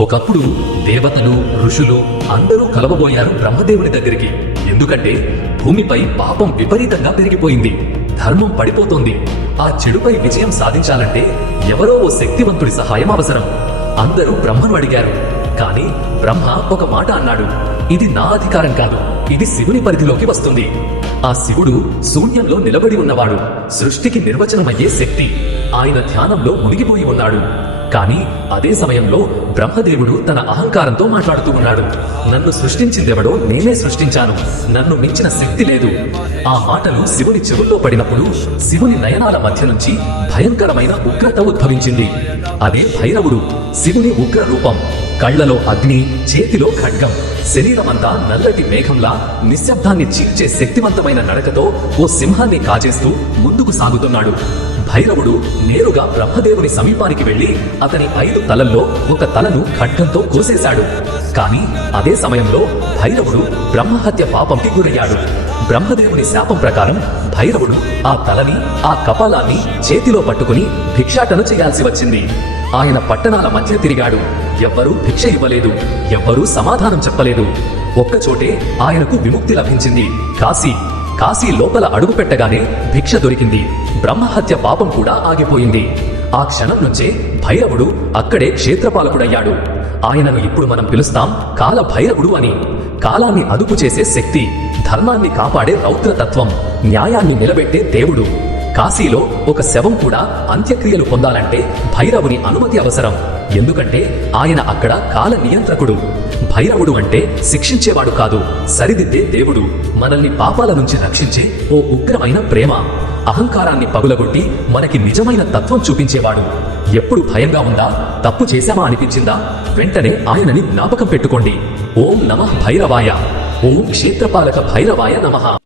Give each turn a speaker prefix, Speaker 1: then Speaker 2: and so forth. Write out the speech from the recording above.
Speaker 1: ఒకప్పుడు దేవతలు ఋషులు అందరూ కలవబోయారు బ్రహ్మదేవుని దగ్గరికి. ఎందుకంటే భూమిపై పాపం విపరీతంగా పెరిగిపోయింది. ధర్మం పడిపోతోంది. ఆ చెడుపై విజయం సాధించాలంటే ఎవరో ఓ శక్తివంతుడి సహాయం అవసరం. అందరూ బ్రహ్మను అడిగారు. కానీ బ్రహ్మ ఒక మాట అన్నాడు. ఇది నా అధికారం కాదు. ఇది శివుని పరిధిలోకి వస్తుంది. ఆ శివుడు శూన్యంలో నిలబడి ఉన్నవాడు. సృష్టికి నిర్వచనమయ్యే శక్తి. ఆయన ధ్యానంలో మునిగిపోయి ఉన్నాడు. కానీ అదే సమయంలో బ్రహ్మదేవుడు తన అహంకారంతో మాట్లాడుతూ ఉన్నాడు. నన్ను సృష్టించిందెవడో నేనే సృష్టించాను. నన్ను మించిన శక్తి లేదు. ఆ మాటలు శివుని చెవుల్లో పడినప్పుడు శివుని నయనాల మధ్య నుంచి భయంకరమైన ఉగ్రత ఉద్భవించింది. అదే భైరవుడు శివుని ఉగ్ర రూపం కళ్ళలో అగ్ని చేతిలో ఖడ్గం. శరీరమంతా నల్లటి మేఘంలా నిశ్శబ్దాన్ని చీల్చే శక్తివంతమైన నడకతో ఓ సింహాన్ని కాజేస్తూ ముందుకు సాగుతున్నాడు. భైరవుడు నేరుగా బ్రహ్మదేవుని సమీపానికి వెళ్ళి అతని ఐదు తలల్లో ఒక తలను ఖడ్గంతో కోసేశాడు. కానీ అదే సమయంలో భైరవుడు బ్రహ్మహత్య పాపంకి గురయ్యాడు. బ్రహ్మదేవుని శాపం ప్రకారం భైరవుడు ఆ తలని ఆ కపాలాన్ని చేతిలో పట్టుకుని భిక్షాటన చేయాల్సి వచ్చింది. ఆయన పట్టణాల మధ్య తిరిగాడు. ఎవ్వరూ భిక్ష ఇవ్వలేదు. ఎవ్వరూ సమాధానం చెప్పలేదు. ఒక్కచోటే ఆయనకు విముక్తి లభించింది. కాశీ కాశీ లోపల అడుగు పెట్టగానే భిక్ష దొరికింది. బ్రహ్మహత్య పాపం కూడా ఆగిపోయింది. ఆ క్షణం నుంచే భైరవుడు అక్కడే క్షేత్రపాలకుడయ్యాడు. ఆయనను ఇప్పుడు మనం పిలుస్తాం కాల భైరవుడు అని. కాలాన్ని అదుపు చేసే శక్తి ధర్మాన్ని కాపాడే రౌద్రతత్వం న్యాయాన్ని నిలబెట్టే దేవుడు. కాశీలో ఒక శవం కూడా అంత్యక్రియలు పొందాలంటే భైరవుని అనుమతి అవసరం. ఎందుకంటే ఆయన అక్కడ కాల నియంత్రకుడు. భైరవుడు అంటే శిక్షించేవాడు కాదు. సరిదిద్దే దేవుడు మనల్ని పాపాల నుంచి రక్షించే ఓ ఉగ్రమైన ప్రేమ. అహంకారాన్ని పగులగొట్టి మనకి నిజమైన తత్వం చూపించేవాడు. ఎప్పుడు భయంగా ఉందా? తప్పు చేశామా అనిపించిందా? వెంటనే ఆయనని జ్ఞాపకం పెట్టుకోండి. ఓం నమః భైరవాయ. ఓం క్షేత్రపాలక భైరవాయ నమః.